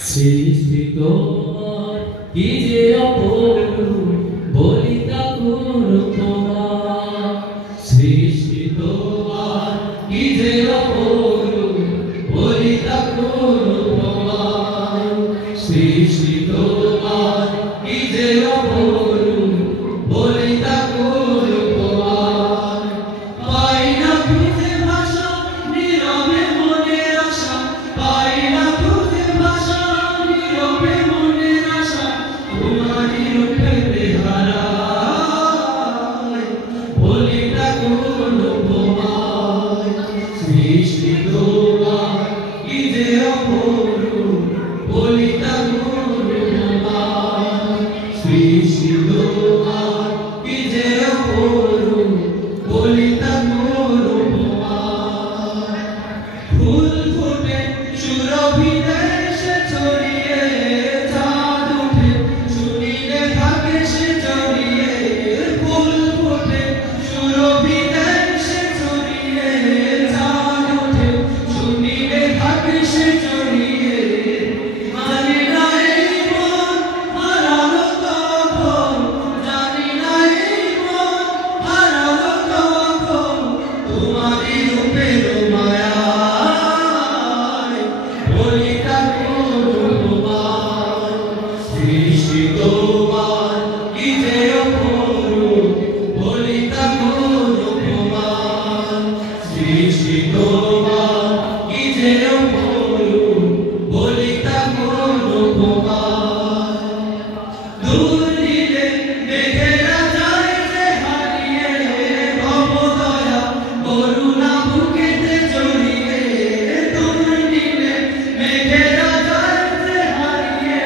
সৃষ্টি তোমার কি যে অপরূপ বলিতা কোন তোমার সৃষ্টি তোমার কি যে অপরূপ বলিতা কোন তোমার সৃষ্টি তোমার কি যে অপরূপ বলিতা কোন তোমার পাই না খুঁজে ভাষা নীরবে মনের আশা পাই না খুঁজে ভাষা নীরবে মনের আশা তোমারই রূপে হারায় বলিতা কোন তোমার সৃষ্টি তোমার কি যে অপরূপ বলিতা কোন তোমার সৃষ্টি তোমার কি যে অপরূপ বলিতা কোন তোমার ফুল ফুটে সুরভি দেশে ছড়িয়ে চাঁদ উঠে শুনিলে থাকে সে জড়িয়ে ফুল ফুটে সুরভি দেশে ছড়িয়ে চাঁদ উঠে শুনিলে থাকে সে জড়িয়ে জানি না এই মন হারালো কখন জানি না এই মন হারালো কখন তোমারই রূপের মায়ায় বলিতা কোন তোমার সৃষ্টি তোমার কি যে অপরূপ বলিতা কোন তোমার সৃষ্টি তোমার কি যে অপরূপ বলিতা কোন তোমার দূর দিলে মেঘেরা যায় যে হারিয়ে ভবদয়া করুণা বুকেতে জড়িয়ে দূর দিলে মেঘেরা যায় যে হারিয়ে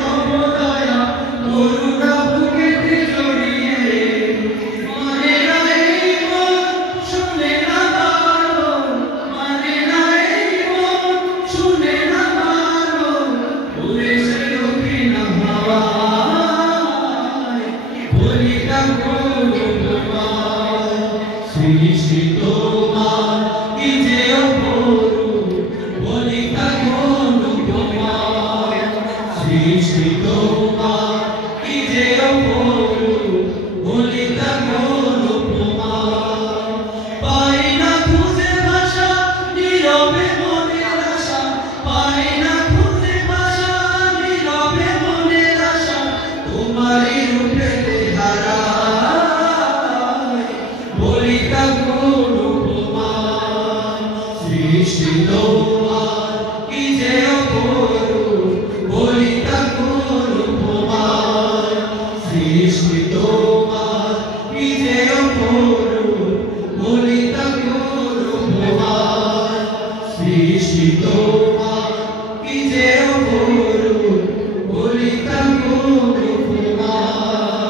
ভবদয়া করুণা বুকেতে জড়িয়ে মানে না এই মন শুনে না বারণ মানে না এই মন শুনে না বারণ উড়ে সে দক্ষিণ হাওয়ায় বলিতা কোন তোমার সৃষ্টি তোমার কি যে অপরূপ বলিতা কোন তোমার সৃষ্টি তোমার কি যে অপরূপ বলিতা কোন তোমার পাই না খুঁজে ভাষা নীরবে মনের আশা পাই না খুঁজে ভাষা নীরবে মনের আশা তোমারই রূপে হারায় বলিতা কোন তোমার সৃষ্টি তোমার কি যে অপরূপ বলিতা কোন তোমার সৃষ্টি তোমার কি যে অপরূপ বলিতা কোন তোমার সৃষ্টি তোমার কি যে অপরূপ বলিতা কোন তোমার